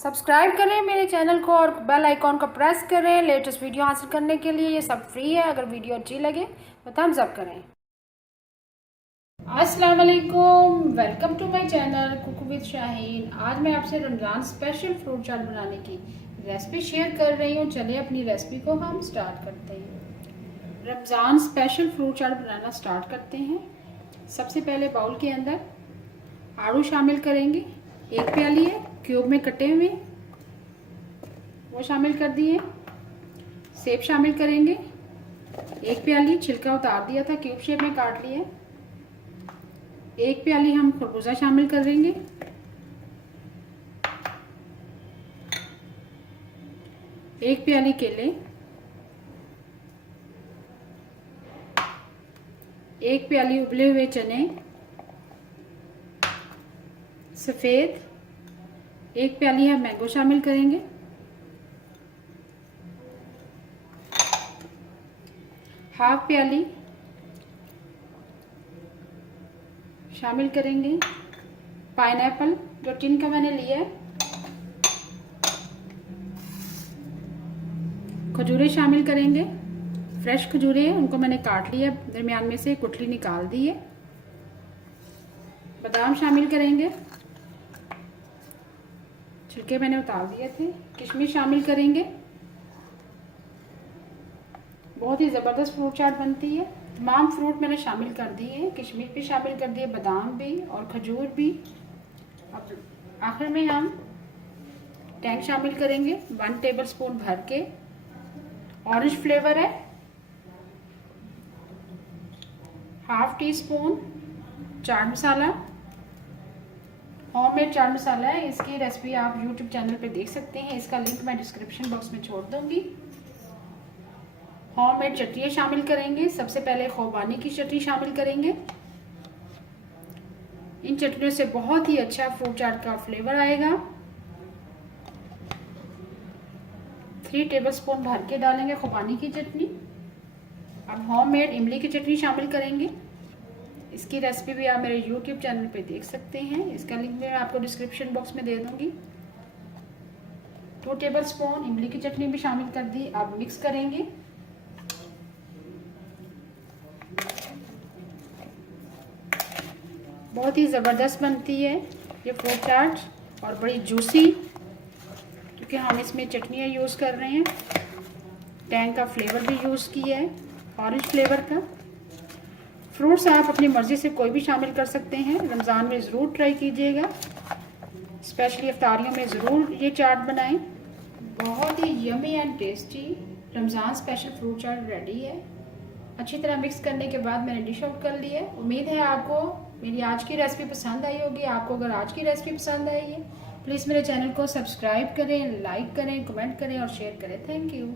Subscribe करें मेरे channel को और बेल आइकॉन को प्रेस करें लेटेस्ट वीडियो हासिल करने के लिए। ये सब फ्री है। अगर वीडियो अच्छी लगे तो थम्स अप करें। अस्सलाम वालेकुम, welcome to my channel cook with Shaheen. आज मैं आपसे रमज़ान स्पेशल फ्रूट चाट बनाने की रेसिपी शेयर कर रही हूँ। चलिए अपनी रेसिपी को हम स्टार्ट करते हैं। रमज़ान स्पेशल फ्रूट चाट बनाना स्टार्ट करते हैं। सबसे पहले बाउल के अंदर आड़ू शामिल करेंगे। 1 प्याली है क्यूब में कटे हुए, वो शामिल कर दिए। सेब शामिल करेंगे 1 प्याली, छिलका उतार दिया था, क्यूब शेप में काट लिए। 1 प्याली हम खरबूजा शामिल करेंगे। 1 प्याली केले, 1 प्याली उबले हुए चने सफेद, 1 प्याली हम मैंगो शामिल करेंगे। हाफ प्याली शामिल करेंगे पाइनएप्पल, जो टिन का मैंने लिया है। खजूरें शामिल करेंगे, फ्रेश खजूरें हैं, उनको मैंने काट लिया, दरमियान में से गुठली निकाल दी है। बादाम शामिल करेंगे, छिलके मैंने उतार दिए थे। किशमिश शामिल करेंगे। बहुत ही ज़बरदस्त फ्रूट चाट बनती है। तमाम फ्रूट मैंने शामिल कर दिए हैं, किशमिश भी शामिल कर दिए, बादाम भी और खजूर भी। अब आखिर में हम टैंग शामिल करेंगे 1 टेबलस्पून भर के। ऑरेंज फ्लेवर है। Half tea spoon chaat masala, homemade chaat masala है। इसकी रेसिपी आप यूट्यूब चैनल पे देख सकते हैं, इसका लिंक मैं डिस्क्रिप्शन बॉक्स में छोड़ दूंगी। होममेड चटनियाँ शामिल करेंगे। सबसे पहले खुबानी की चटनी शामिल करेंगे। इन चटनियों से बहुत ही अच्छा फ्रूट चाट का फ्लेवर आएगा। 3 टेबलस्पून भर के डालेंगे खुबानी की चटनी। अब होममेड इमली की चटनी शामिल करेंगे। इसकी रेसिपी भी आप मेरे यूट्यूब चैनल पे देख सकते हैं, इसका लिंक भी मैं आपको डिस्क्रिप्शन बॉक्स में दे दूंगी। 2 टेबलस्पून इमली की चटनी भी शामिल कर दी। अब मिक्स करेंगे। बहुत ही ज़बरदस्त बनती है ये फ्रूट चाट और बड़ी जूसी, क्योंकि हम इसमें चटनियाँ यूज़ कर रहे हैं। टैंग का फ्लेवर भी यूज़ किया है, ऑरेंज फ्लेवर का। फ्रूट्स आप अपनी मर्ज़ी से कोई भी शामिल कर सकते हैं। रमज़ान में ज़रूर ट्राई कीजिएगा, स्पेशली इफ्तारियों में ज़रूर ये चाट बनाएं। बहुत ही yummy and tasty Ramzan special fruit chaat ready है। अच्छी तरह मिक्स करने के बाद मैंने डिश आउट कर लिया है। उम्मीद है आपको मेरी आज की रेसिपी पसंद आई होगी। आपको अगर आज की रेसिपी पसंद आई है प्लीज़ मेरे चैनल को सब्सक्राइब करें, लाइक करें, कमेंट करें और शेयर करें। Thank you.